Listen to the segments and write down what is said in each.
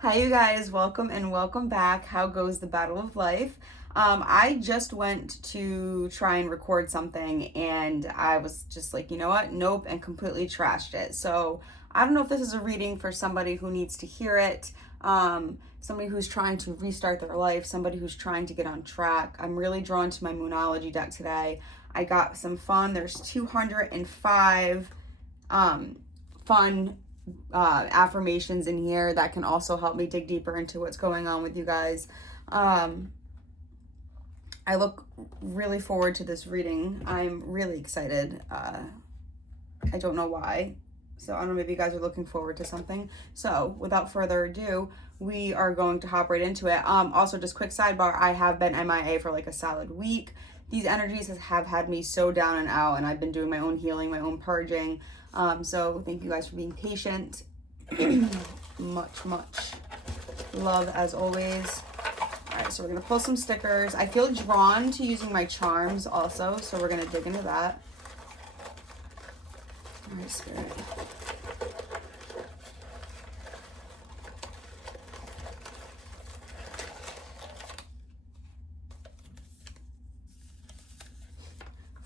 Hi, you guys. Welcome and welcome back. How goes the battle of life? I just went to try and record something and I was just like, you know what? Nope, and completely trashed it. So I don't know if this is a reading for somebody who needs to hear it, somebody who's trying to restart their life, somebody who's trying to get on track. I'm really drawn to my Moonology deck today. I got some fun. There's 205 fun affirmations in here that can also help me dig deeper into what's going on with you guys. I look really forward to this reading. I'm really excited. I don't know why. So I don't know, maybe you guys are looking forward to something. So without further ado, we are going to hop right into it. Also, just quick sidebar, I have been MIA for like a solid week. These energies have had me so down and out, and I've been doing my own healing, my own purging. So thank you guys for being patient. much love as always. All right, so we're gonna pull some stickers. I feel drawn to using my charms also, so we're gonna dig into that. All right, Spirit.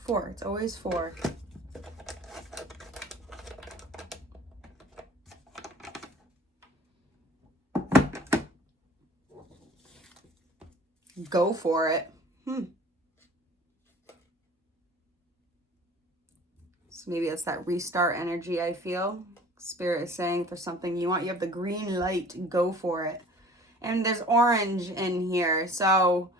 Four, it's always four. Go for it. So maybe it's that restart energy I feel. Spirit is saying for something you want, you have the green light, go for it. And there's orange in here. So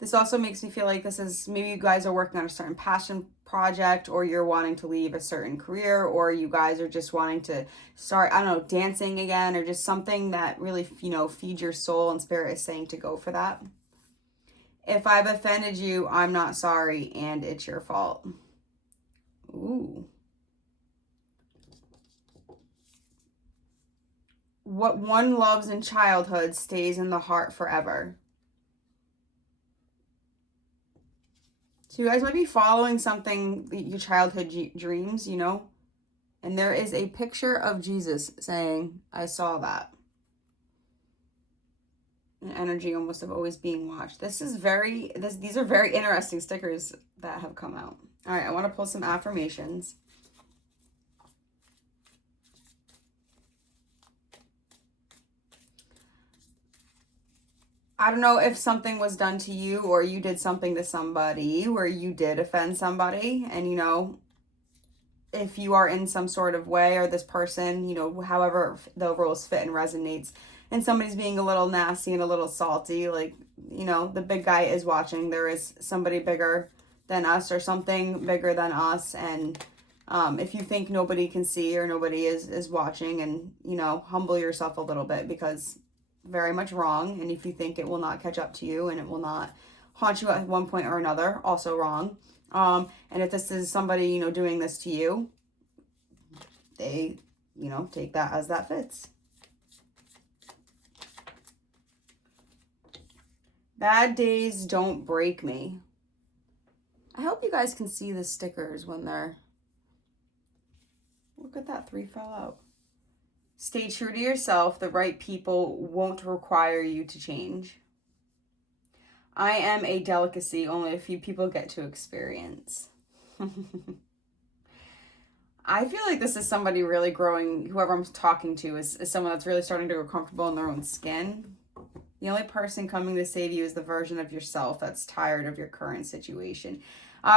this also makes me feel like this is, maybe you guys are working on a certain passion project, or you're wanting to leave a certain career, or you guys are just wanting to start, I don't know, dancing again, or just something that really, feeds your soul, and Spirit is saying to go for that. If I've offended you, I'm not sorry, and it's your fault. Ooh. What one loves in childhood stays in the heart forever. So you guys might be following something, your childhood dreams, and there is a picture of Jesus saying, I saw that. An energy almost of always being watched. These are very interesting stickers that have come out. All right, I want to pull some affirmations. I don't know if something was done to you or you did something to somebody where you did offend somebody, and if you are in some sort of way, or this person, however the rules fit and resonates, and somebody's being a little nasty and a little salty, like, the big guy is watching. There is somebody bigger than us, or something bigger than us. And if you think nobody can see, or nobody is watching, and, humble yourself a little bit, because very much wrong. And if you think it will not catch up to you and it will not haunt you at one point or another, also wrong. And if this is somebody, doing this to you, they, take that as that fits. Bad days don't break me. I hope you guys can see the stickers when they're, look at that, 3 fell out. Stay true to yourself. The right people won't require you to change. I am a delicacy only a few people get to experience. I feel like this is somebody really growing, whoever I'm talking to is someone that's really starting to grow comfortable in their own skin. The only person coming to save you is the version of yourself that's tired of your current situation.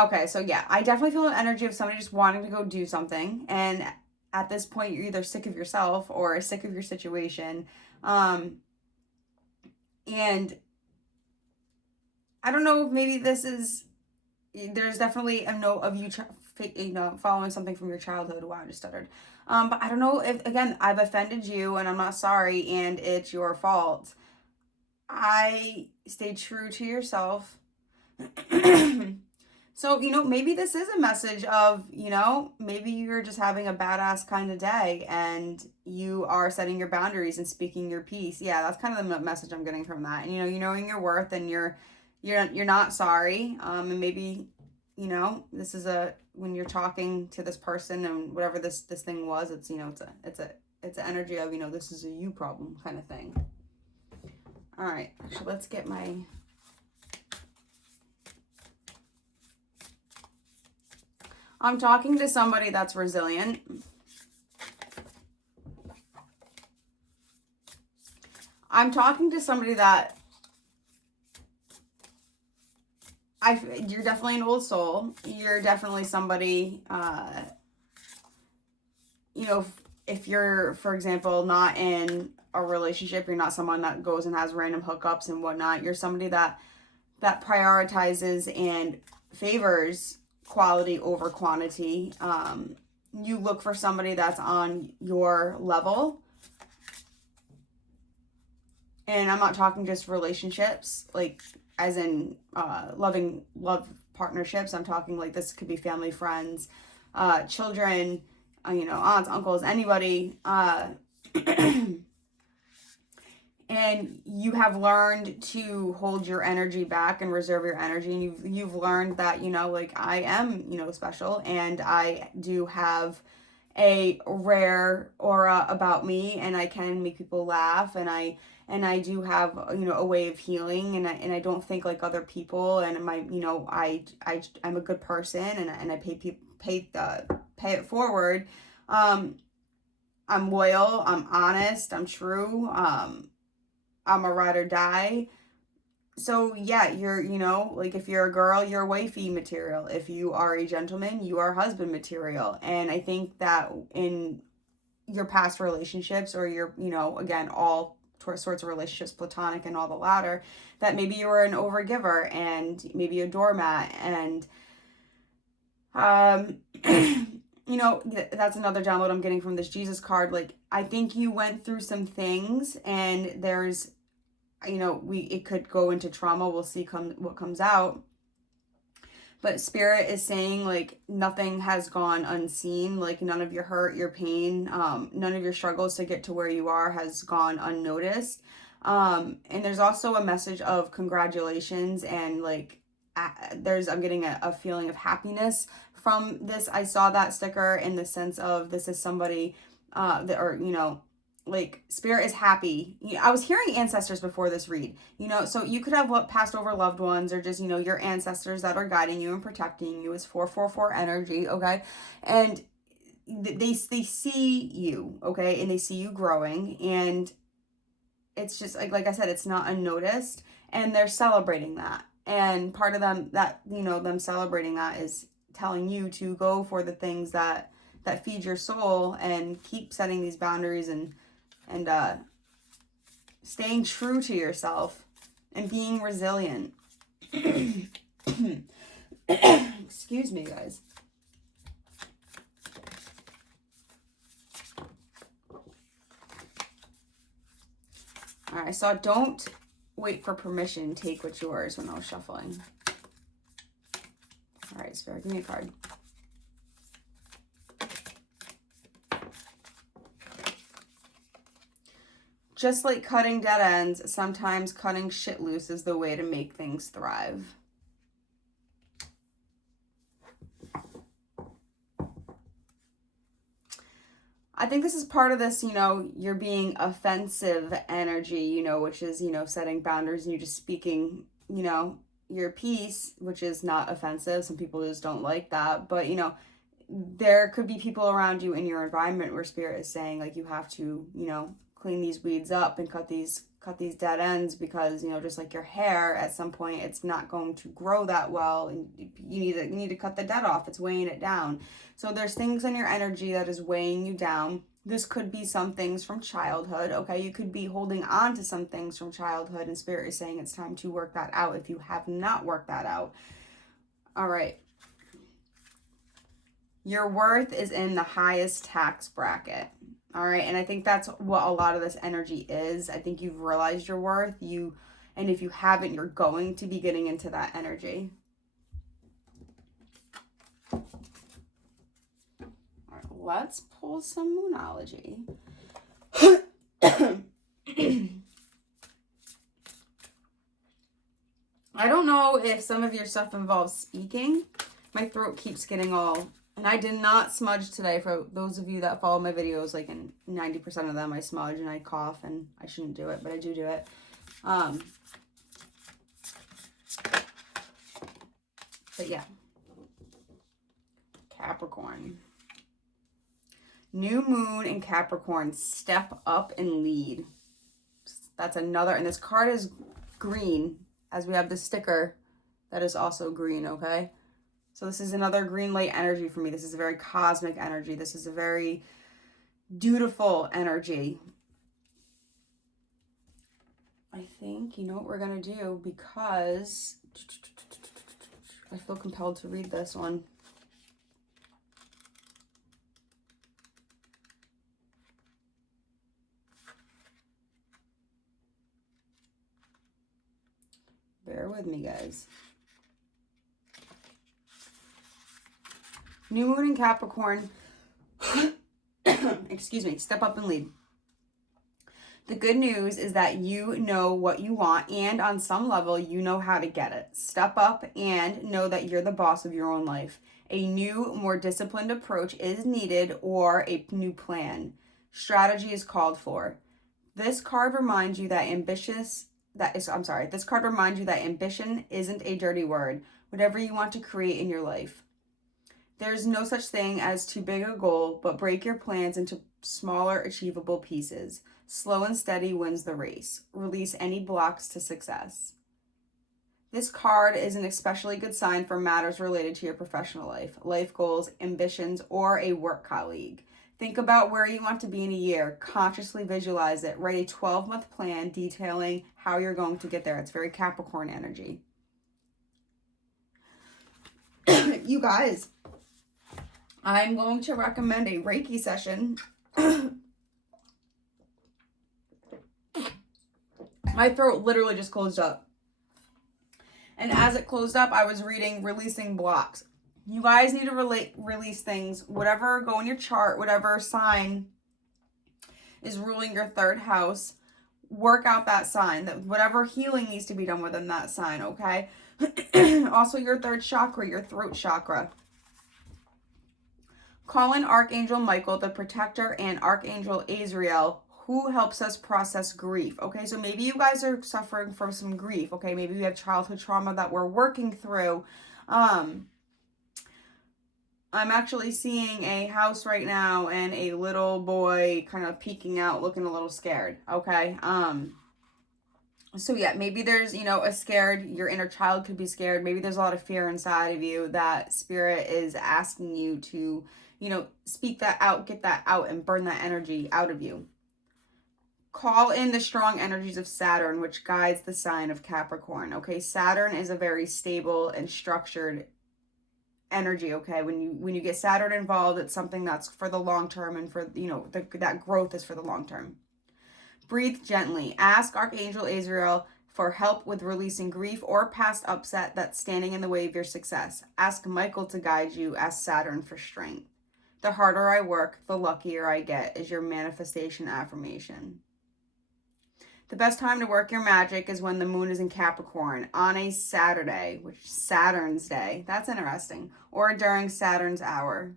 Okay, so yeah, I definitely feel an energy of somebody just wanting to go do something. And at this point, you're either sick of yourself or sick of your situation. And I don't know if maybe there's definitely a note of you, following something from your childhood. Wow, I just stuttered. But I don't know if, again, I've offended you and I'm not sorry and it's your fault. I stay true to yourself. So, maybe this is a message of, maybe you're just having a badass kind of day and you are setting your boundaries and speaking your piece. Yeah, that's kind of the message I'm getting from that. And, you knowing your worth, and you're not sorry. And maybe, this is when you're talking to this person and whatever this thing was, it's, it's an energy of, this is a you problem kind of thing. All right, actually, let's get my... I'm talking to somebody that's resilient. I'm talking to somebody that you're definitely an old soul. You're definitely somebody, you know, if you're, for example, not in a relationship, you're not someone that goes and has random hookups and whatnot. You're somebody that prioritizes and favors quality over quantity. You look for somebody that's on your level. And I'm not talking just relationships, like as in love partnerships. I'm talking like this could be family, friends, children, you know, aunts, uncles, anybody. And you have learned to hold your energy back and reserve your energy. And you've learned that, you know, like I am, you know, special, and I do have a rare aura about me, and I can make people laugh, and I do have, you know, a way of healing, and I don't think like other people, and you know, I'm a good person, and I pay it forward. I'm loyal, I'm honest, I'm true, I'm a ride or die. So yeah, you know, like if you're a girl, you're wifey material. If you are a gentleman, you are husband material. And I think that in your past relationships, or your, you know, again, all sorts of relationships, platonic and all the latter, that maybe you were an overgiver and maybe a doormat, and you know, that's another download I'm getting from this Jesus card. Like, I think you went through some things, and there's, you know, it could go into trauma. We'll see what comes out. But Spirit is saying, like, nothing has gone unseen. Like, none of your hurt, your pain, none of your struggles to get to where you are has gone unnoticed. And there's also a message of congratulations, and like, I'm getting a feeling of happiness from this. I saw that sticker in the sense of this is somebody that, or, you know, like, Spirit is happy. You know, I was hearing ancestors before this read, you know, so you could have passed over loved ones, or just, you know, your ancestors that are guiding you and protecting you. It's 444 energy, okay? And they see you, okay? And they see you growing, and it's just like I said, it's not unnoticed, and they're celebrating that. And part of them, that, you know, them celebrating that is telling you to go for the things that feed your soul, and keep setting these boundaries, and staying true to yourself, and being resilient. Excuse me, guys. All right, I saw don't wait for permission, take what's yours, when I was shuffling. All right, Spirit, give me a card. Just like cutting dead ends, sometimes cutting shit loose is the way to make things thrive. I think this is part of this, you know, you're being offensive energy, you know, which is, you know, setting boundaries, and you just speaking, you know, your piece, which is not offensive. Some people just don't like that. But, you know, there could be people around you in your environment where Spirit is saying, like, you have to, you know, clean these weeds up and cut these dead ends, because, you know, just like your hair, at some point it's not going to grow that well, and you need to cut the dead off. It's weighing it down. So there's things in your energy that is weighing you down. This could be some things from childhood, okay? You could be holding on to some things from childhood, and Spirit is saying it's time to work that out if you have not worked that out. All right. Your worth is in the highest tax bracket. All right. And I think that's what a lot of this energy is. I think you've realized your worth. And if you haven't, you're going to be getting into that energy. All right. Let's pull some Moonology. I don't know if some of your stuff involves speaking. My throat keeps getting all... And I did not smudge today. For those of you that follow my videos, like in 90% of them, I smudge and I cough, and I shouldn't do it, but I do it. But yeah. Capricorn. New moon in Capricorn. Step up and lead. That's another, and this card is green, as we have the sticker that is also green, okay? So this is another green light energy for me. This is a very cosmic energy. This is a very dutiful energy. I think, you know what we're going to do, because I feel compelled to read this one. Bear with me, guys. New moon in Capricorn. Excuse me. Step up and lead. The good news is that you know what you want, and on some level, you know how to get it. Step up and know that you're the boss of your own life. A new, more disciplined approach is needed, or a new plan. Strategy is called for. This card reminds you that this card reminds you that ambition isn't a dirty word. Whatever you want to create in your life. There's no such thing as too big a goal, but break your plans into smaller, achievable pieces. Slow and steady wins the race. Release any blocks to success. This card is an especially good sign for matters related to your professional life goals, ambitions, or a work colleague. Think about where you want to be in a year. Consciously visualize it. Write a 12-month plan detailing how you're going to get there. It's very Capricorn energy. You guys, I'm going to recommend a Reiki session. My throat literally just closed up. And as it closed up, I was reading Releasing Blocks. You guys need to release things, whatever go in your chart, whatever sign is ruling your third house, work out that sign, that whatever healing needs to be done within that sign, okay? Also your third chakra, your throat chakra. Call in Archangel Michael, the protector, and Archangel Azrael, who helps us process grief. Okay, so maybe you guys are suffering from some grief. Okay, maybe you have childhood trauma that we're working through. I'm actually seeing a house right now and a little boy kind of peeking out, looking a little scared. Okay. So yeah, maybe there's, your inner child could be scared. Maybe there's a lot of fear inside of you that spirit is asking you to, speak that out, get that out, and burn that energy out of you. Call in the strong energies of Saturn, which guides the sign of Capricorn. Okay, Saturn is a very stable and structured energy. Okay, when you get Saturn involved, it's something that's for the long term, and for that growth is for the long term. Breathe gently. Ask Archangel Azrael for help with releasing grief or past upset that's standing in the way of your success. Ask Michael to guide you. Ask Saturn for strength. The harder I work, the luckier I get is your manifestation affirmation. The best time to work your magic is when the moon is in Capricorn on a Saturday, which is Saturn's day. That's interesting. Or during Saturn's hour.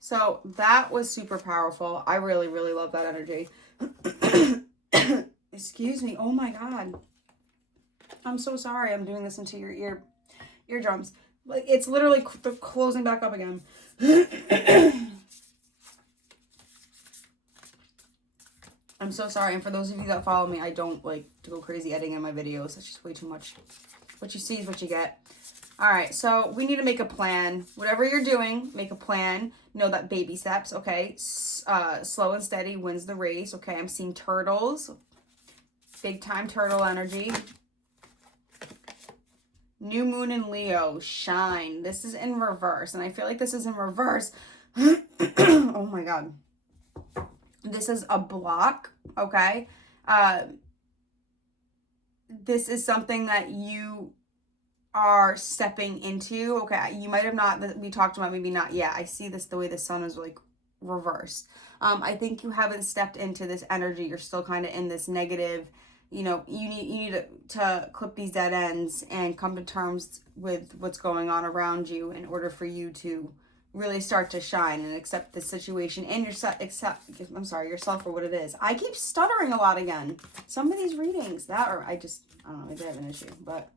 So that was super powerful. I really, really love that energy. Excuse me. Oh my God. I'm so sorry. I'm doing this into your eardrums. Like, it's literally closing back up again. I'm so sorry. And for those of you that follow me, I don't like to go crazy editing in my videos. It's just way too much. What you see is what you get. All right, so we need to make a plan. Whatever you're doing, make a plan. Know that baby steps, okay? Slow and steady wins the race, okay? I'm seeing turtles. Big time turtle energy. New moon in Leo, shine. This is in reverse, and I feel like this is in reverse. Oh my God. This is a block, okay? This is something that you are stepping into. Okay, you might have not, we talked about maybe not yet. I see this the way the sun is like reversed. I think you haven't stepped into this energy. You're still kind of in this negative, you need to clip these dead ends and come to terms with what's going on around you in order for you to really start to shine and accept the situation and yourself for what it is. I keep stuttering a lot again. Some of these readings, I don't know, maybe I have an issue, but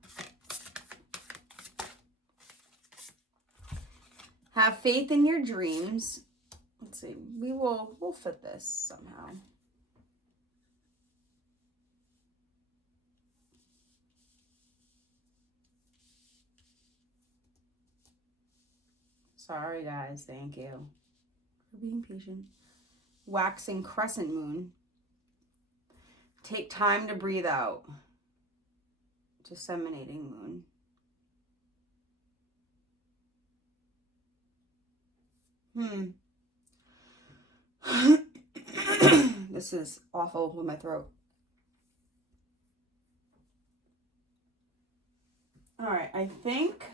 have faith in your dreams. Let's see, we'll fit this somehow. Sorry guys, thank you for being patient. Waxing crescent moon. Take time to breathe out. Disseminating moon. This is awful with my throat. All right, I think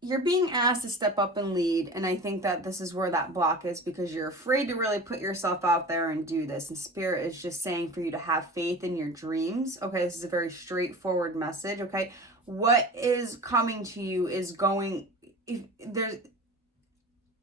you're being asked to step up and lead, and I think that this is where that block is because you're afraid to really put yourself out there and do this. And Spirit is just saying for you to have faith in your dreams. Okay, this is a very straightforward message. Okay, what is coming to you is going.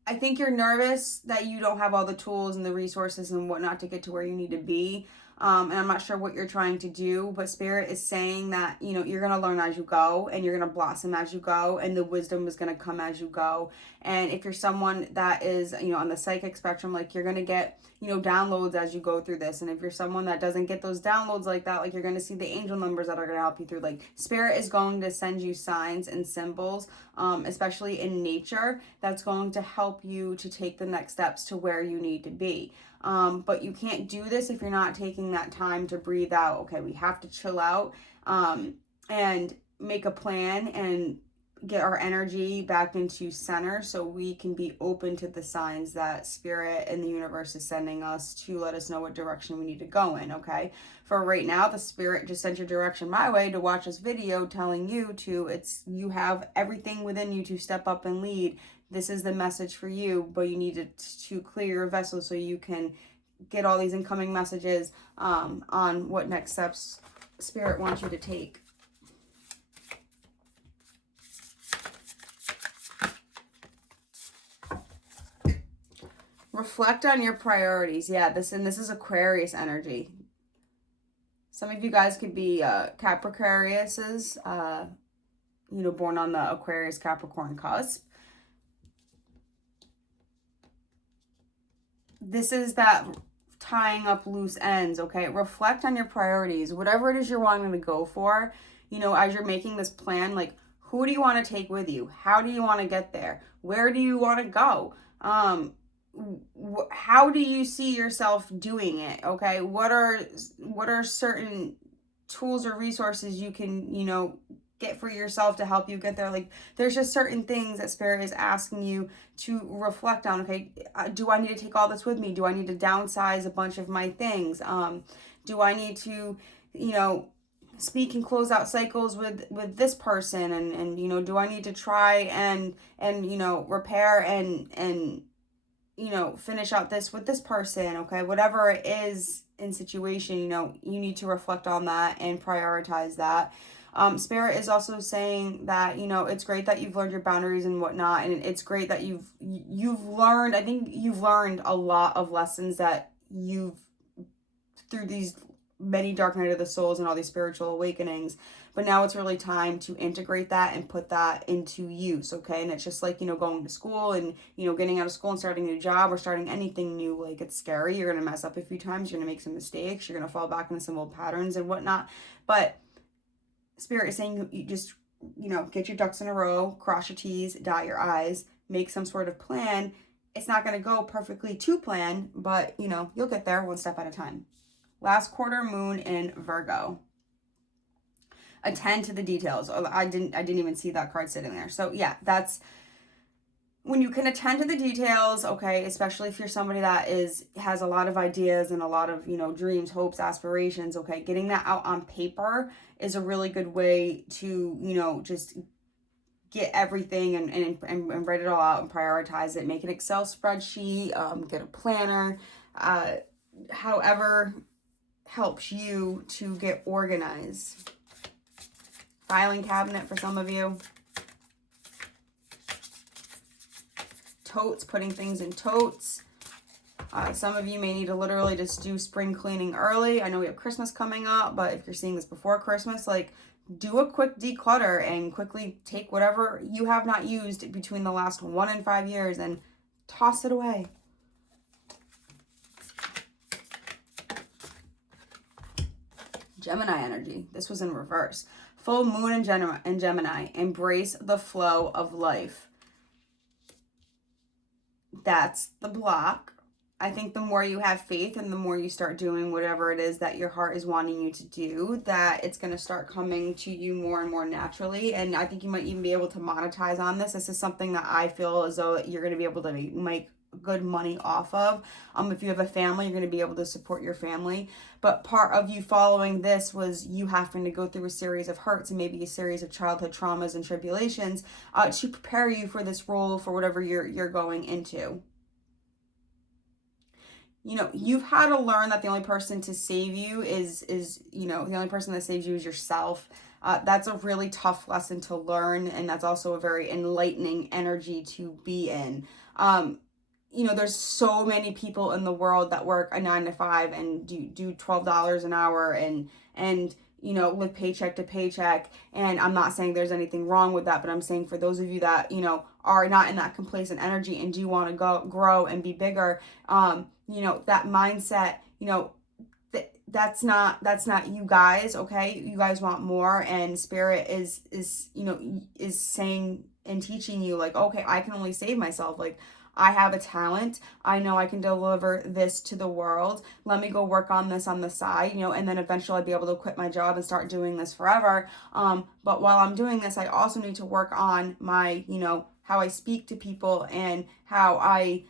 I think you're nervous that you don't have all the tools and the resources and whatnot to get to where you need to be. And I'm not sure what you're trying to do, but Spirit is saying that, you know, you're going to learn as you go and you're going to blossom as you go and the wisdom is going to come as you go. And if you're someone that is, you know, on the psychic spectrum, like you're going to get, you know, downloads as you go through this. And if you're someone that doesn't get those downloads like that, like you're going to see the angel numbers that are going to help you through. Like Spirit is going to send you signs and symbols, especially in nature, that's going to help you to take the next steps to where you need to be. But you can't do this if you're not taking that time to breathe out. Okay, we have to chill out and make a plan and get our energy back into center so we can be open to the signs that Spirit and the universe is sending us to let us know what direction we need to go in. Okay, for right now, the Spirit just sent your direction my way to watch this video telling you you have everything within you to step up and lead. This is the message for you, but you need to clear your vessel so you can get all these incoming messages on what next steps Spirit wants you to take. Reflect on your priorities. Yeah, this is Aquarius energy. Some of you guys could be Capricorniuses, you know, born on the Aquarius Capricorn cusp. This is that tying up loose ends, okay? Reflect on your priorities. Whatever it is you're wanting to go for, you know, as you're making this plan, like, who do you want to take with you? How do you want to get there? Where do you want to go? How do you see yourself doing it? Okay, what are certain tools or resources you can, you know, get for yourself to help you get there? Like, there's just certain things that Spirit is asking you to reflect on. Okay, do I need to take all this with me? Do I need to downsize a bunch of my things? Do I need to, you know, speak and close out cycles with this person? And you know, do I need to try and you know, repair and you know, finish out this with this person? Okay, whatever it is in situation, you know, you need to reflect on that and prioritize that. Spirit is also saying that, you know, it's great that you've learned your boundaries and whatnot, and it's great that you've learned, I think you've learned a lot of lessons that you've, through these many dark night of the souls and all these spiritual awakenings, but now it's really time to integrate that and put that into use. Okay, and it's just like, you know, going to school and, you know, getting out of school and starting a new job or starting anything new. Like, it's scary, you're gonna mess up a few times, you're gonna make some mistakes, you're gonna fall back into some old patterns and whatnot, but Spirit is saying you just, you know, get your ducks in a row, cross your T's, dot your I's, make some sort of plan. It's not going to go perfectly to plan, but, you know, you'll get there one step at a time. Last quarter moon in Virgo. Attend to the details. I didn't even see that card sitting there. So yeah, that's when you can attend to the details, okay, especially if you're somebody that has a lot of ideas and a lot of, you know, dreams, hopes, aspirations, okay, getting that out on paper is a really good way to, you know, just get everything and write it all out and prioritize it. Make an Excel spreadsheet, get a planner, however helps you to get organized. Filing cabinet for some of you. totes, putting things in totes. Some of you may need to literally just do spring cleaning early. I know we have Christmas coming up, but if you're seeing this before Christmas, like, do a quick declutter and quickly take whatever you have not used between the last 1 and 5 years and toss it away. Gemini energy. This was in reverse. Full moon in Gemini. Embrace the flow of life. That's the block. I think the more you have faith and the more you start doing whatever it is that your heart is wanting you to do, that it's going to start coming to you more and more naturally. And I think you might even be able to monetize on this. This is something that I feel as though you're going to be able to make good money off of. If you have a family, you're going to be able to support your family. But part of you following this was you having to go through a series of hurts and maybe a series of childhood traumas and tribulations to prepare you for this role, for whatever you're going into. You know, you've had to learn that the only person to save you is the only person that saves you is yourself. That's a really tough lesson to learn, and that's also a very enlightening energy to be in. There's so many people in the world that work a 9 to 5 and do $12 an hour and live paycheck to paycheck. And I'm not saying there's anything wrong with that, but I'm saying for those of you that, are not in that complacent energy and do want to grow and be bigger, that mindset, that's not you guys, okay? You guys want more, and Spirit is saying and teaching you, like, okay, I can only save myself. Like, I have a talent. I know I can deliver this to the world. Let me go work on this on the side, and then eventually I'll be able to quit my job and start doing this forever. But while I'm doing this, I also need to work on my, how I speak to people and how I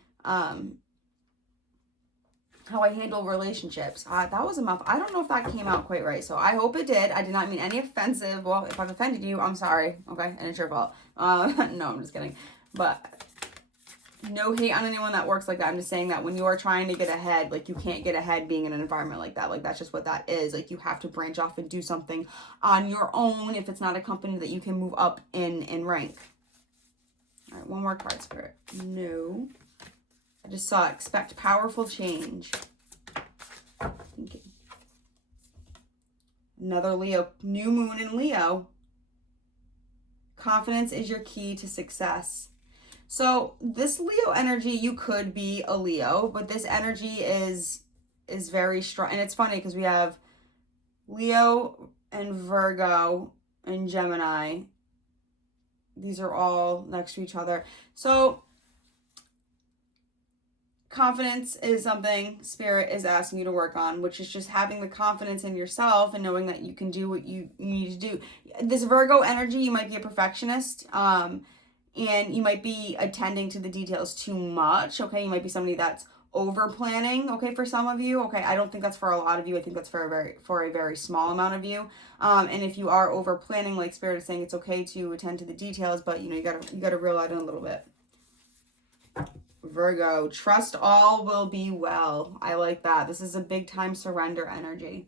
handle relationships. That was a mouthful. I don't know if that came out quite right, so I hope it did. I did not mean any offensive. Well, if I've offended you, I'm sorry, okay? And it's your fault. No, I'm just kidding. But no hate on anyone that works like that. I'm just saying that when you are trying to get ahead, like, you can't get ahead being in an environment like that. Like, that's just what that is. Like, you have to branch off and do something on your own if it's not a company that you can move up in rank. All right, one more card, Spirit. No. I just saw expect powerful change. Okay. Another Leo. New moon in Leo. Confidence is your key to success. So this Leo energy, you could be a Leo, but this energy is very strong. And it's funny because we have Leo and Virgo and Gemini. These are all next to each other. So confidence is something Spirit is asking you to work on, which is just having the confidence in yourself and knowing that you can do what you need to do. This Virgo energy, you might be a perfectionist. And you might be attending to the details too much, okay? You might be somebody that's over planning, okay, for some of you, okay? I don't think that's for a lot of you. I think that's for a very small amount of you. And if you are over planning, like Spirit is saying, it's okay to attend to the details, but you gotta reel that in a little bit. Virgo, trust all will be well. I like that. This is a big time surrender energy.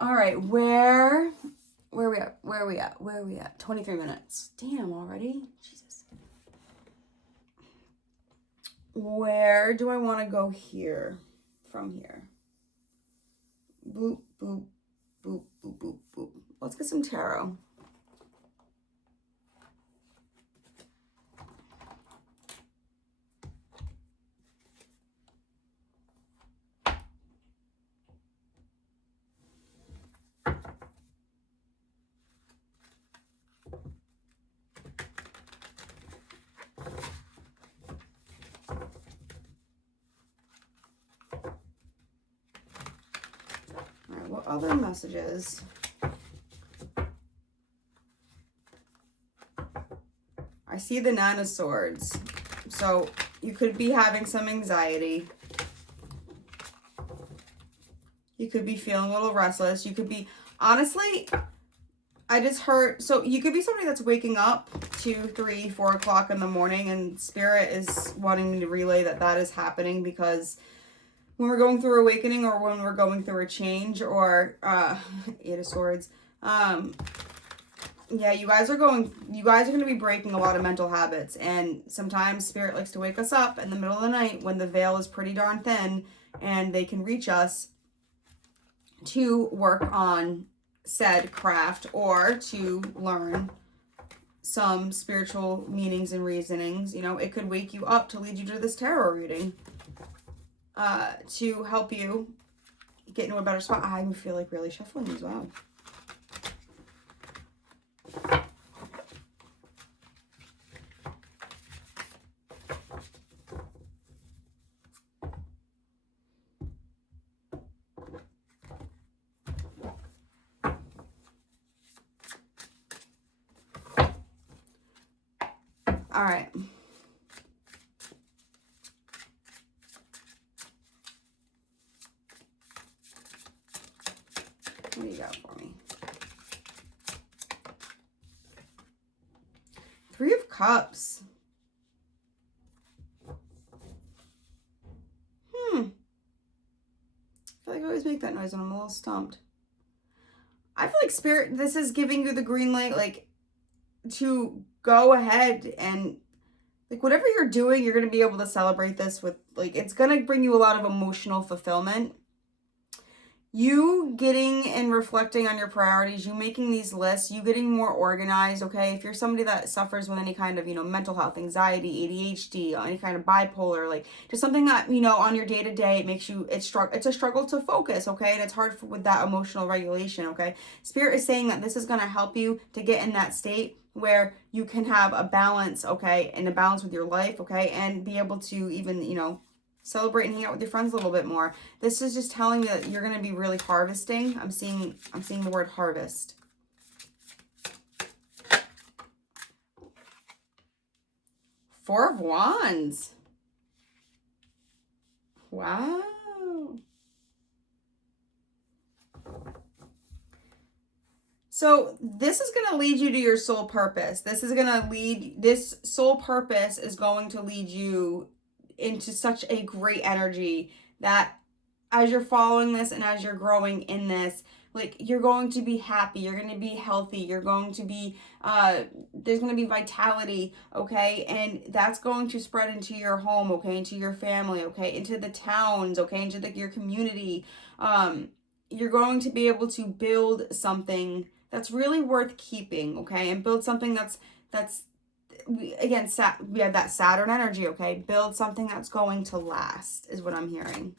All right, where are we at? 23 minutes. Damn, already? Jesus. Where do I want to go here? From here. Boop, boop, boop, boop, boop, boop. Let's get some tarot. What other messages? I see the Nine of Swords. So you could be having some anxiety. You could be feeling a little restless. You could be, honestly, I just heard, so you could be somebody that's waking up 2, 3, 4 o'clock in the morning, and Spirit is wanting me to relay that is happening because when we're going through awakening or when we're going through a change or 8 of Swords, Yeah, you guys are going to be breaking a lot of mental habits, and sometimes spirit likes to wake us up in the middle of the night when the veil is pretty darn thin and they can reach us to work on said craft or to learn some spiritual meanings and reasonings. You know, it could wake you up to lead you to this tarot reading, to help you get into a better spot. I feel like really shuffling as well. All right. What do you got for me? Three of Cups. I feel like I always make that noise when I'm a little stumped. I feel like Spirit, this is giving you the green light, like, to go ahead and, like, whatever you're doing, you're going to be able to celebrate this with, like, it's going to bring you a lot of emotional fulfillment. You getting and reflecting on your priorities, you making these lists, you getting more organized, okay? If you're somebody that suffers with any kind of, you know, mental health, anxiety, ADHD, any kind of bipolar, like just something that, you know, on your day-to-day, it makes you, it's a struggle to focus, okay? And it's hard with that emotional regulation, okay? Spirit is saying that this is going to help you to get in that state where you can have a balance, okay? And a balance with your life, okay? And be able to even, you know, celebrate and hang out with your friends a little bit more. This is just telling me that you're going to be really harvesting. I'm seeing the word harvest. Four of Wands. Wow. So this is going to lead you to your soul purpose. This soul purpose is going to lead you into such a great energy that as you're following this and as you're growing in this, like you're going to be happy, you're going to be healthy, you're going to be there's going to be vitality, okay? And that's going to spread into your home, okay, into your family, okay, into the towns, okay, into your community. You're going to be able to build something that's really worth keeping, okay? And build something that's again, we have that Saturn energy, okay? Build something that's going to last is what I'm hearing.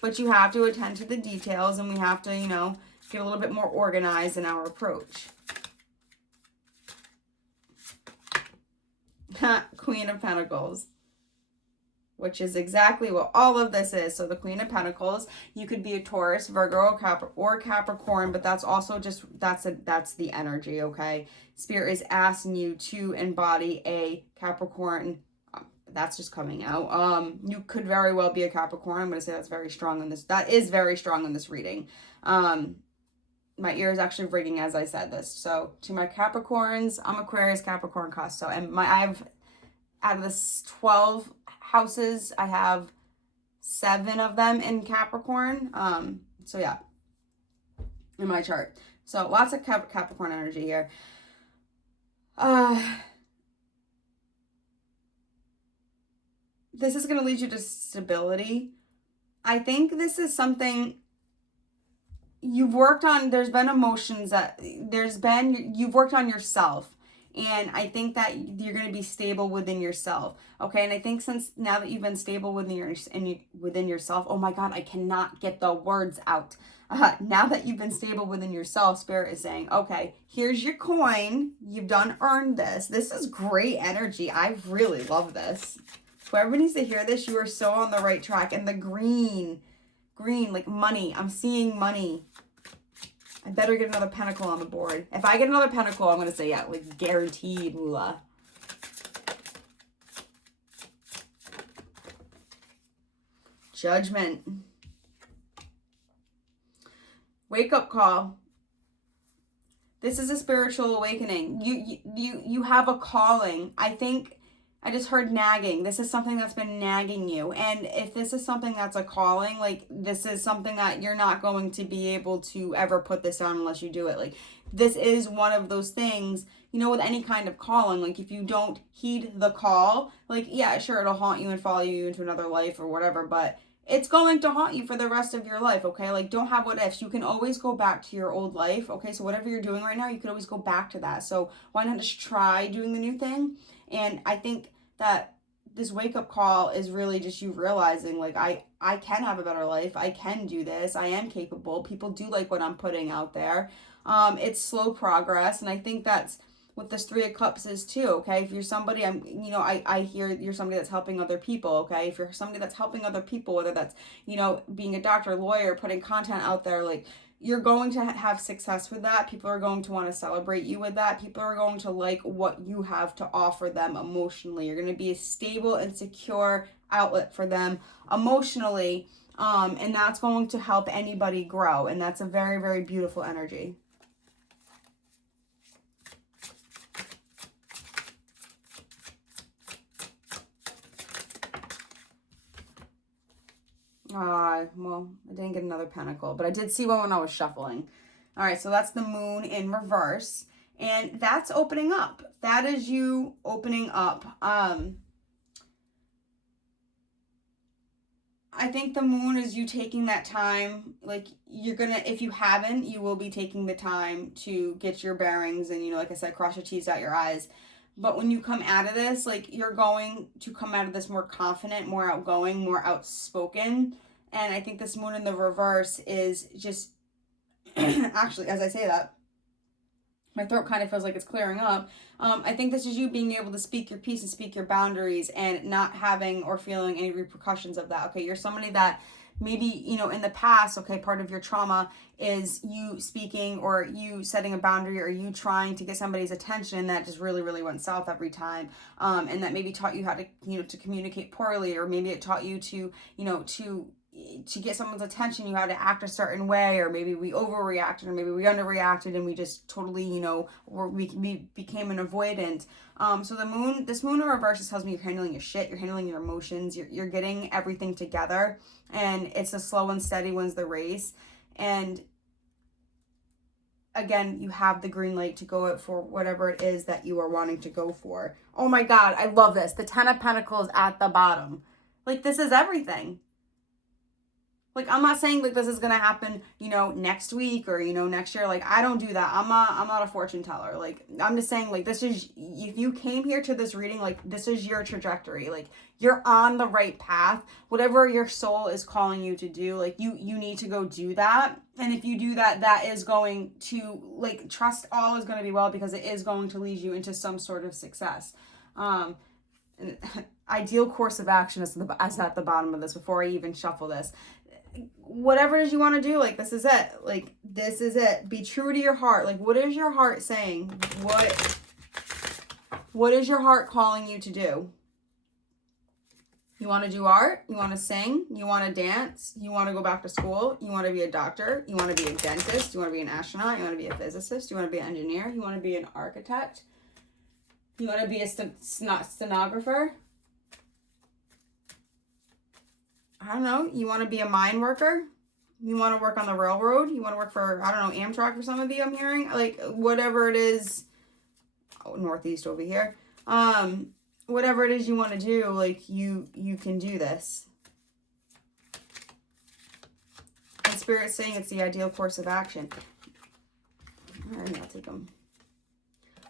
But you have to attend to the details, and we have to, you know, get a little bit more organized in our approach. Queen of Pentacles, which is exactly what all of this is. So the Queen of Pentacles, you could be a Taurus, Virgo, or Capricorn, but that's also just, that's the energy, okay? Spirit is asking you to embody a Capricorn. That's just coming out. You could very well be a Capricorn. I'm going to say that's very strong in this. That is very strong in this reading. My ear is actually ringing as I said this. So to my Capricorns, I'm Aquarius, Capricorn cusp. So, and I've, out of this 12 houses, I have 7 of them in Capricorn. So yeah, in my chart. So lots of Capricorn energy here. This is going to lead you to stability. I think this is something you've worked on. There's been emotions that you've worked on yourself. And I think that you're going to be stable within yourself. Okay. And I think since now that you've been stable within yourself, oh my God, I cannot get the words out. Now that you've been stable within yourself, Spirit is saying, okay, here's your coin. You've earned this. This is great energy. I really love this. Whoever needs to hear this, you are so on the right track. And the green, like money. I'm seeing money. I better get another pentacle on the board. If I get another pentacle, I'm going to say, yeah, like guaranteed, moolah. Judgment. Wake up call. This is a spiritual awakening. You have a calling. I think I just heard nagging. This is something that's been nagging you. And if this is something that's a calling, like this is something that you're not going to be able to ever put this down unless you do it. Like this is one of those things, with any kind of calling. Like, if you don't heed the call, like, yeah, sure, it'll haunt you and follow you into another life or whatever, but it's going to haunt you for the rest of your life, okay? Like, don't have what ifs. You can always go back to your old life, okay? So whatever you're doing right now, you can always go back to that. So why not just try doing the new thing? And I think that this wake-up call is really just you realizing, like, I can have a better life. I can do this. I am capable. People do like what I'm putting out there. It's slow progress, and I think that's what this Three of Cups is too, okay? If you're somebody, I hear you're somebody that's helping other people, okay? If you're somebody that's helping other people, whether that's, being a doctor, lawyer, putting content out there, like, you're going to have success with that. People are going to want to celebrate you with that. People are going to like what you have to offer them emotionally. You're going to be a stable and secure outlet for them emotionally, and that's going to help anybody grow, and that's a very, very beautiful energy. Well, I didn't get another pentacle, but I did see one when I was shuffling. All right, so that's the moon in reverse, and that's opening up. That is you opening up. I think the moon is you taking that time, like, you're gonna, if you haven't, you will be taking the time to get your bearings and, like I said, cross your T's, dot your I's. But when you come out of this, like, you're going to come out of this more confident, more outgoing, more outspoken. And I think this moon in the reverse is just, actually, as I say that, my throat kind of feels like it's clearing up. I think this is you being able to speak your piece and speak your boundaries and not having or feeling any repercussions of that. Okay, you're somebody that maybe, in the past, okay, part of your trauma is you speaking or you setting a boundary or you trying to get somebody's attention that just really, really went south every time. And that maybe taught you how to, to communicate poorly, or maybe it taught you to, to get someone's attention, you had to act a certain way, or maybe we overreacted, or maybe we underreacted, and we just totally, we became an avoidant. So this moon in reverse tells me you're handling your shit, you're handling your emotions, you're getting everything together, and it's the slow and steady wins the race. And again, you have the green light to go out for whatever it is that you are wanting to go for. Oh my God, I love this. The 10 of Pentacles at the bottom. Like, this is everything. Like, I'm not saying like this is gonna happen, next week or, next year. Like, I don't do that. I'm not a fortune teller. Like, I'm just saying, like, this is, if you came here to this reading, like, this is your trajectory. Like, you're on the right path. Whatever your soul is calling you to do, like, you need to go do that. And if you do that, that is going to, like, trust all is going to be well, because it is going to lead you into some sort of success. And ideal course of action is at the bottom of this before I even shuffle this. Whatever it is you want to do, like, this is it. Like, this is it. Be true to your heart. Like, what is your heart saying? What is your heart calling you to do? You want to do art? You want to sing? You want to dance? You want to go back to school? You want to be a doctor? You want to be a dentist? You want to be an astronaut? You want to be a physicist? You want to be an engineer? You want to be an architect? You want to be a stenographer? I don't know. You want to be a mine worker? You want to work on the railroad? You want to work for, I don't know, Amtrak for some of you, I'm hearing? Like, whatever it is. Oh, Northeast over here. Whatever it is you want to do, like, you can do this. And Spirit's saying it's the ideal course of action. All right, I'll take them.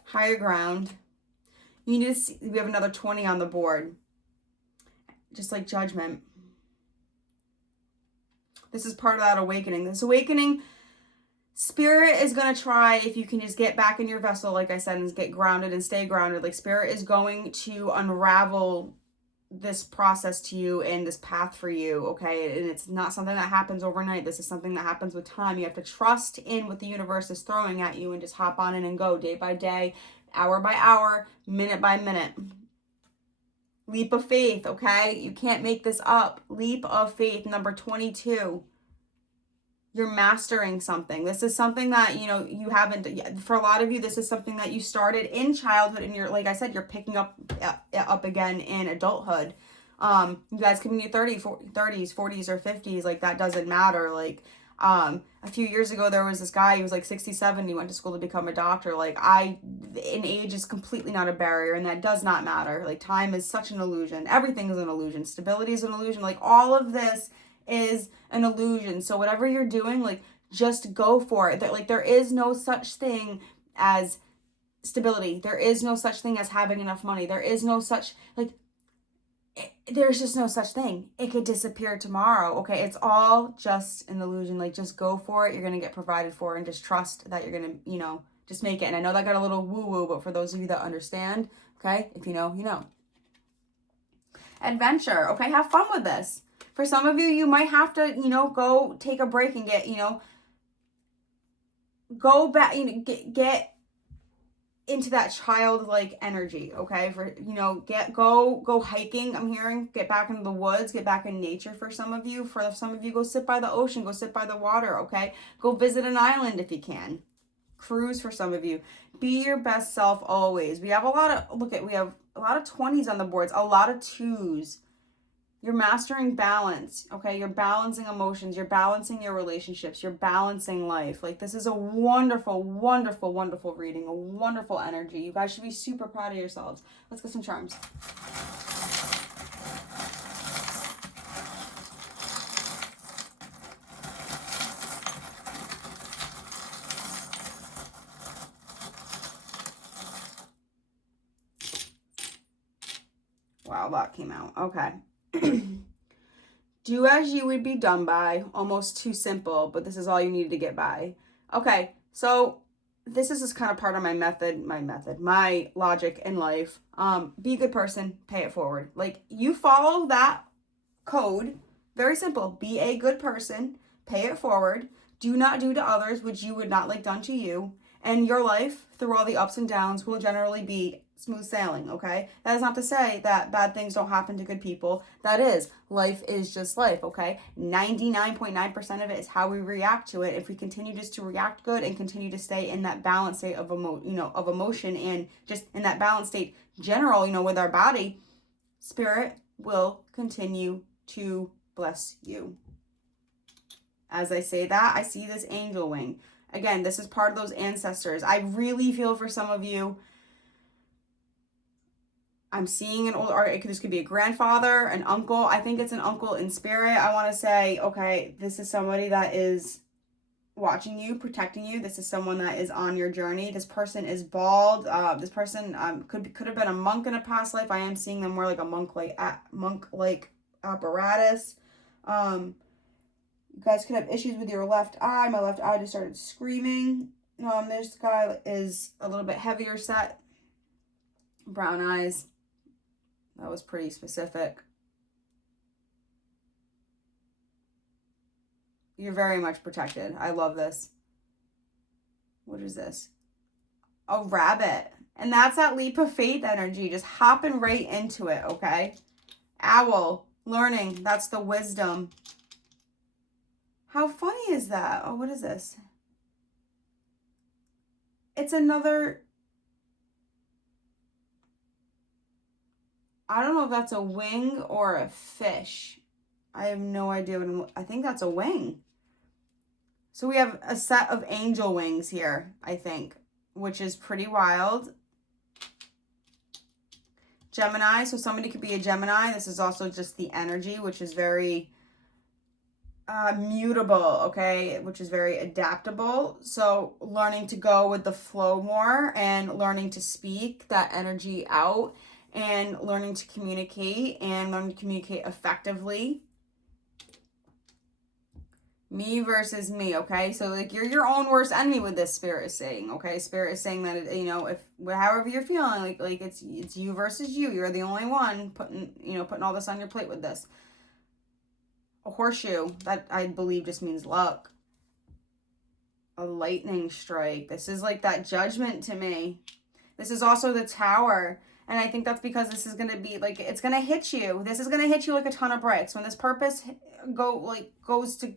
Higher ground. You need to see, we have another 20 on the board. Just like Judgment. This is part of that awakening. This awakening, Spirit is going to try, if you can just get back in your vessel, like I said, and get grounded and stay grounded. Like, Spirit is going to unravel this process to you and this path for you, okay? And it's not something that happens overnight. This is something that happens with time. You have to trust in what the universe is throwing at you and just hop on in and go day by day, hour by hour, minute by minute. Leap of faith, okay? You can't make this up. Leap of faith, number 22. You're mastering something. This is something that, you haven't, for a lot of you, this is something that you started in childhood, and you're, like I said, you're picking up again in adulthood. You guys can be in your 30s, 40s, or 50s. Like, that doesn't matter. Like, A few years ago, there was this guy, he was like 67, he went to school to become a doctor. Like, in age is completely not a barrier, and that does not matter. Like, time is such an illusion. Everything is an illusion. Stability is an illusion. Like, all of this is an illusion. So whatever you're doing, like, just go for it. Like, there is no such thing as stability. There is no such thing as having enough money. There is no such, like, there's just no such thing. It could disappear tomorrow. Okay, it's all just an illusion. Like, just go for it. You're gonna get provided for, and just trust that you're gonna, just make it. And I know that got a little woo woo, but for those of you that understand, okay, if you know, you know. Adventure. Okay, have fun with this. For some of you, you might have to, go take a break and get, go back, get into that childlike energy, okay? For, go hiking, I'm hearing, get back into the woods, get back in nature for some of you. For some of you, go sit by the ocean, go sit by the water, okay? Go visit an island if you can. Cruise for some of you. Be your best self always. We have a lot of 20s on the boards, a lot of 2s. You're mastering balance, okay? You're balancing emotions. You're balancing your relationships. You're balancing life. Like, this is a wonderful, wonderful, wonderful reading, a wonderful energy. You guys should be super proud of yourselves. Let's get some charms. Wow, that came out. Okay. Do as you would be done by. Almost too simple, but this is all you needed to get by. Okay, so this is just kind of part of my logic in life. Be a good person, pay it forward. Like, you follow that code, very simple. Be a good person, pay it forward. Do not do to others which you would not like done to you. And your life, through all the ups and downs, will generally be smooth sailing, okay? That is not to say that bad things don't happen to good people. That is, life is just life, okay? 99.9% of it is how we react to it. If we continue just to react good and continue to stay in that balanced state of emotion, and just in that balanced state general, with our body, spirit will continue to bless you. As I say that, I see this angel wing. Again, this is part of those ancestors. I really feel for some of you. I'm seeing an old, or this could be a grandfather, an uncle. I think it's an uncle in spirit. I want to say, okay, this is somebody that is watching you, protecting you. This is someone that is on your journey. This person is bald. This person could have been a monk in a past life. I am seeing them more like a monk-like apparatus. You guys could have issues with your left eye. My left eye just started screaming. This guy is a little bit heavier set. Brown eyes. That was pretty specific. You're very much protected. I love this. What is this? A rabbit. And that's that leap of faith energy. Just hopping right into it, okay? Owl. Learning. That's the wisdom. How funny is that? Oh, what is this? It's another... I don't know if that's a wing or a fish. I have no idea I think that's a wing. So we have a set of angel wings here, I think, which is pretty wild. Gemini, so somebody could be a Gemini. This is also just the energy, which is very mutable, okay, which is very adaptable. So learning to go with the flow more and learning to speak that energy out and learning to communicate effectively. Me versus me, okay? So, like, you're your own worst enemy with this, Spirit is saying, okay? Spirit is saying that, if however you're feeling, like it's you versus you. You're the only one putting all this on your plate with this. A horseshoe, that I believe just means luck. A lightning strike. This is like that judgment to me. This is also the Tower. And I think that's because this is going to be like, it's going to hit you. This is going to hit you like a ton of bricks. When this purpose goes to,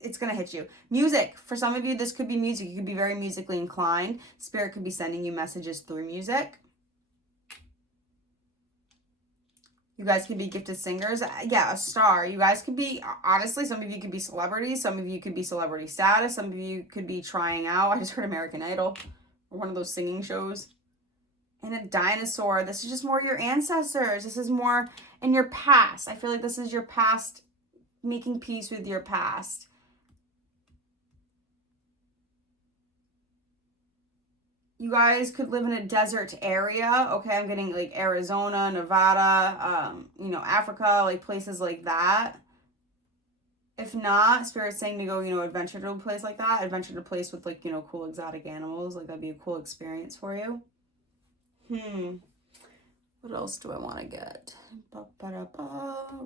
it's going to hit you. Music. For some of you, this could be music. You could be very musically inclined. Spirit could be sending you messages through music. You guys could be gifted singers. Yeah, a star. You guys could be, honestly, some of you could be celebrities. Some of you could be celebrity status. Some of you could be trying out. I just heard American Idol or one of those singing shows. And a dinosaur. This is just more your ancestors. This is more in your past. I feel like this is your past, making peace with your past. You guys could live in a desert area. Okay, I'm getting like Arizona, Nevada, you know, Africa, like places like that. If not, Spirit's saying to go, you know, adventure to a place like that. Adventure to a place with like, you know, cool exotic animals. Like that'd be a cool experience for you. What else do I want to get?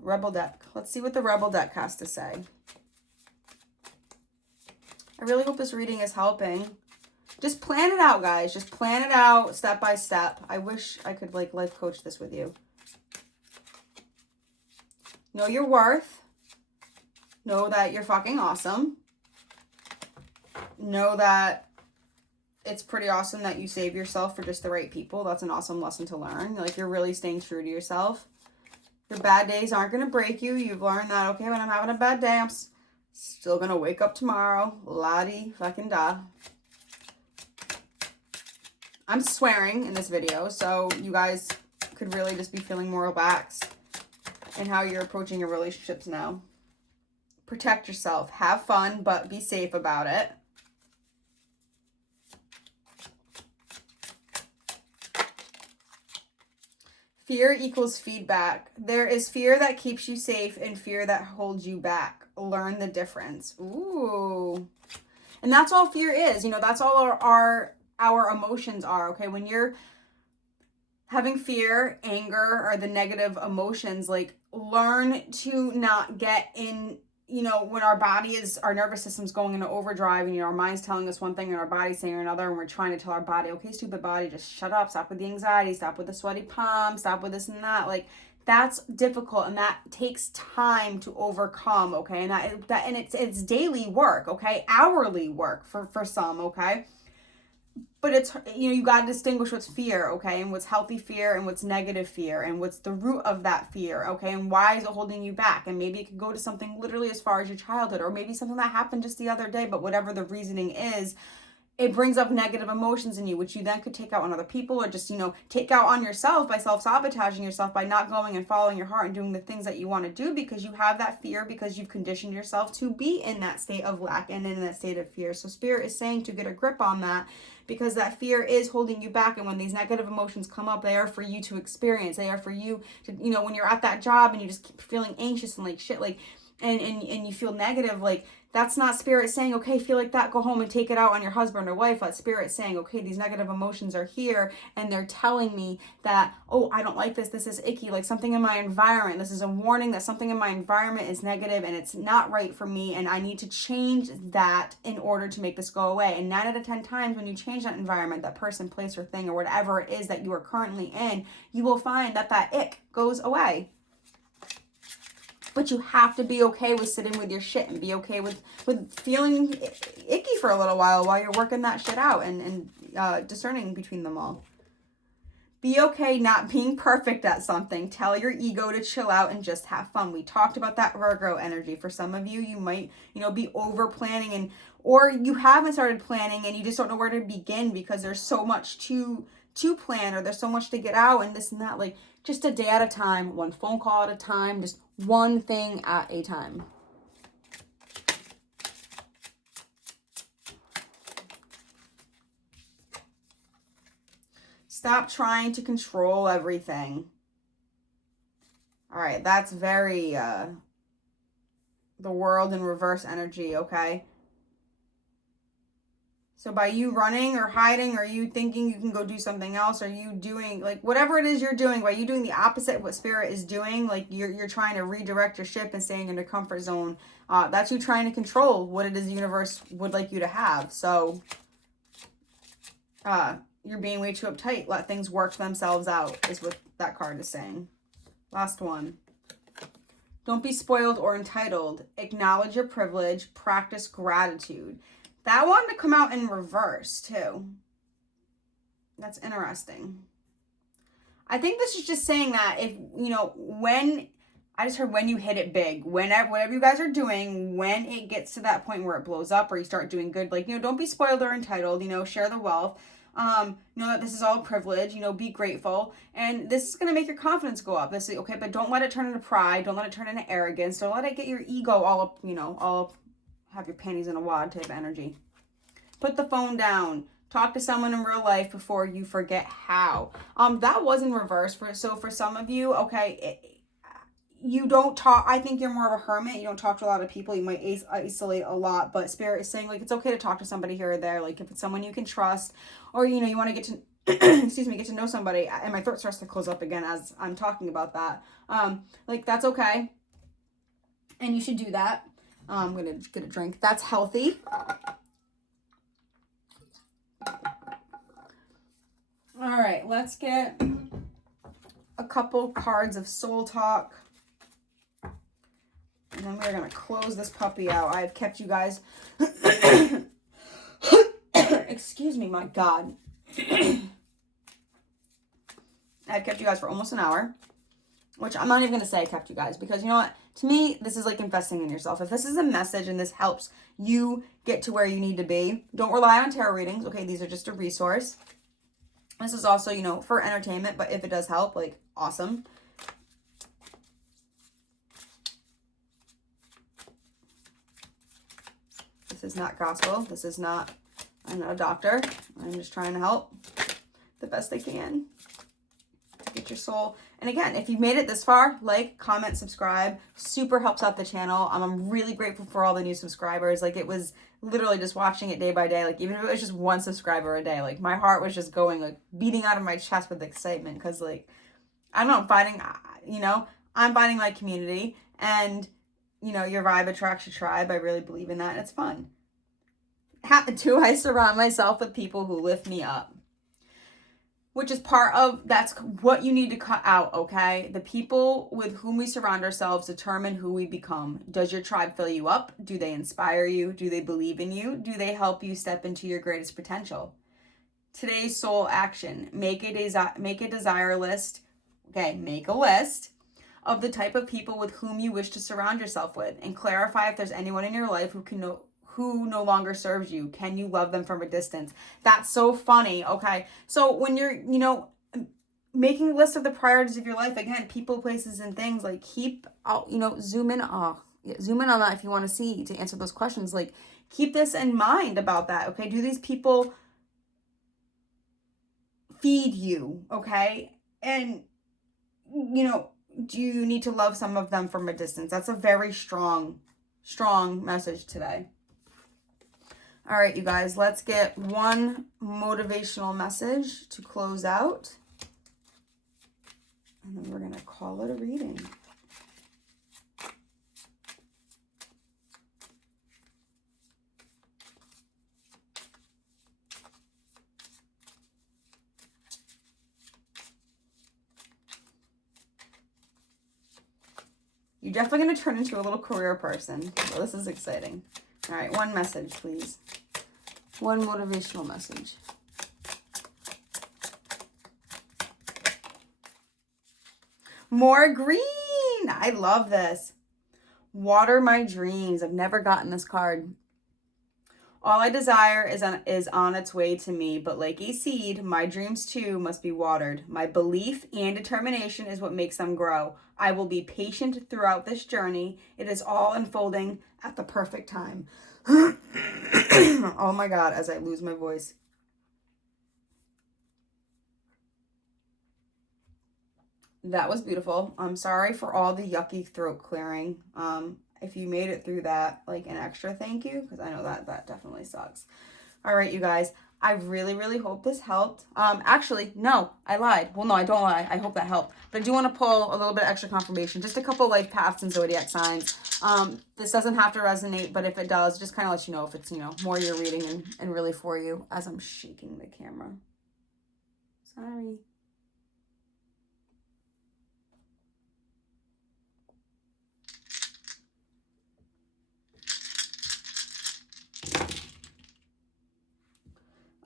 Rebel deck. Let's see what the Rebel deck has to say. I really hope this reading is helping. Just plan it out, guys. Just plan it out step by step. I wish I could like life coach this with you. Know your worth. Know that you're fucking awesome. Know that it's pretty awesome that you save yourself for just the right people. That's an awesome lesson to learn. Like you're really staying true to yourself. Your bad days aren't going to break you. You've learned that, okay, when I'm having a bad day, I'm still going to wake up tomorrow. La-di fucking da. I'm swearing in this video, so you guys could really just be feeling more relaxed in how you're approaching your relationships now. Protect yourself. Have fun, but be safe about it. Fear equals feedback. There is fear that keeps you safe and fear that holds you back. Learn the difference. Ooh. And that's all fear is. You know, that's all our emotions are, okay? When you're having fear, anger, or the negative emotions, like learn to not get in, you know, when our nervous system's going into overdrive and, you know, our mind's telling us one thing and our body's saying another, and we're trying to tell our body, okay, stupid body, just shut up, stop with the anxiety, stop with the sweaty palms, stop with this and that. Like that's difficult and that takes time to overcome, okay? And it's daily work, okay? Hourly work for some, okay? But it's, you know, you got to distinguish what's fear, okay, and what's healthy fear and what's negative fear and what's the root of that fear, okay, and why is it holding you back? And maybe it could go to something literally as far as your childhood, or maybe something that happened just the other day, but whatever the reasoning is, it brings up negative emotions in you, which you then could take out on other people or just, you know, take out on yourself by self-sabotaging yourself, by not going and following your heart and doing the things that you want to do because you have that fear, because you've conditioned yourself to be in that state of lack and in that state of fear. So Spirit is saying to get a grip on that, because that fear is holding you back. And when these negative emotions come up, they are for you to experience. They are for you to, you know, when you're at that job and you just keep feeling anxious and like shit, like, and you feel negative, like, that's not Spirit saying, okay, feel like that, go home and take it out on your husband or wife. That's Spirit saying, okay, these negative emotions are here and they're telling me that, oh, I don't like this. This is icky. Like something in my environment. This is a warning that something in my environment is negative and it's not right for me. And I need to change that in order to make this go away. And 9 out of 10 times when you change that environment, that person, place, or thing, or whatever it is that you are currently in, you will find that that ick goes away. But you have to be okay with sitting with your shit and be okay with feeling icky for a little while you're working that shit out and discerning between them all. Be okay not being perfect at something. Tell your ego to chill out and just have fun. We talked about that Virgo energy. For some of you, you might, you know, be over planning or you haven't started planning and you just don't know where to begin because there's so much to plan or there's so much to get out and this and that. Like just a day at a time, one phone call at a time, just one thing at a time. Stop trying to control everything. All right, that's very the world in reverse energy, okay? So by you running or hiding or you thinking you can go do something else or you doing like whatever it is you're doing, by you doing the opposite of what Spirit is doing, like you're trying to redirect your ship and staying in the comfort zone. That's you trying to control what it is the universe would like you to have. So you're being way too uptight. Let things work themselves out is what that card is saying. Last one. Don't be spoiled or entitled. Acknowledge your privilege. Practice gratitude. That one to come out in reverse too. That's interesting. I think this is just saying that if, when, I just heard when you hit it big, whatever you guys are doing, when it gets to that point where it blows up or you start doing good, like, don't be spoiled or entitled, share the wealth. Know that this is all privilege, be grateful. And this is going to make your confidence go up. This is okay, but don't let it turn into pride. Don't let it turn into arrogance. Don't let it get your ego all up, all have your panties in a wad type of energy. Put the phone down. Talk to someone in real life before you forget how. That was in reverse. So for some of you, okay, you don't talk. I think you're more of a hermit. You don't talk to a lot of people. You might isolate a lot, but Spirit is saying, like, it's okay to talk to somebody here or there. Like, if it's someone you can trust, or, you want to get to, excuse me, get to know somebody. And my throat starts to close up again as I'm talking about that. Like, that's okay. And you should do that. I'm going to get a drink. That's healthy. All right, let's get a couple cards of soul talk. And then we're going to close this puppy out. I've kept you guys... Excuse me, my God. I've kept you guys for almost an hour. Which I'm not even going to say I kept you guys. Because you know what? To me, this is like investing in yourself. If this is a message and this helps you get to where you need to be, don't rely on tarot readings. Okay, these are just a resource. This is also, for entertainment. But if it does help, like, awesome. This is not gospel. This is not, I'm not a doctor. I'm just trying to help the best I can to get your soul. And again, if you've made it this far, like, comment, subscribe. Super helps out the channel. I'm really grateful for all the new subscribers. Like, it was literally just watching it day by day. Like, even if it was just one subscriber a day, like, my heart was just going, like, beating out of my chest with excitement. Because, like, I don't know, I'm finding my community. And your vibe attracts your tribe. I really believe in that. And it's fun. I surround myself with people who lift me up. Which is that's what you need to cut out, okay? The people with whom we surround ourselves determine who we become. Does your tribe fill you up? Do they inspire you? Do they believe in you? Do they help you step into your greatest potential? Today's soul action. Make a desire list. Okay, make a list of the type of people with whom you wish to surround yourself with, and clarify if there's anyone in your life who no longer serves you. Can you love them from a distance? That's so funny. Okay, so when you're making a list of the priorities of your life, again, people, places, and things, like, keep out, zoom in on that if you want to answer those questions. Like, keep this in mind about that. Okay, do these people feed you? Okay, and do you need to love some of them from a distance? That's a very strong message today. All right, you guys, let's get one motivational message to close out. And then we're going to call it a reading. You're definitely going to turn into a little career person. So this is exciting. All right, one message, please. One motivational message. More green. I love this. Water my dreams. I've never gotten this card. All I desire is on its way to me, but like a seed, my dreams too must be watered. My belief and determination is what makes them grow. I will be patient throughout this journey. It is all unfolding at the perfect time. Oh my God, as I lose my voice. That was beautiful. I'm sorry for all the yucky throat clearing. If you made it through that, like, an extra thank you, because I know that definitely sucks. All right, you guys, I really, really hope this helped. Actually, no, I lied. Well, no, I don't lie. I hope that helped. But I do want to pull a little bit of extra confirmation, just a couple life paths and zodiac signs. This doesn't have to resonate, but if it does, just kind of let you know if it's, more your reading and really for you, as I'm shaking the camera. Sorry.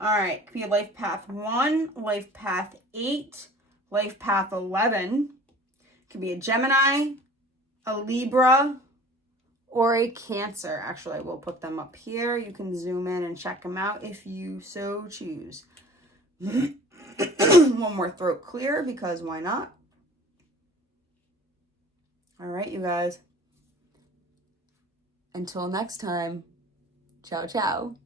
All right, could be a life path 1, life path 8, Life path 11 could be a Gemini, a Libra, or a Cancer. Actually, I will put them up here. You can zoom in and check them out if you so choose. One more throat clear, because why not? All right, you guys. Until next time, ciao, ciao.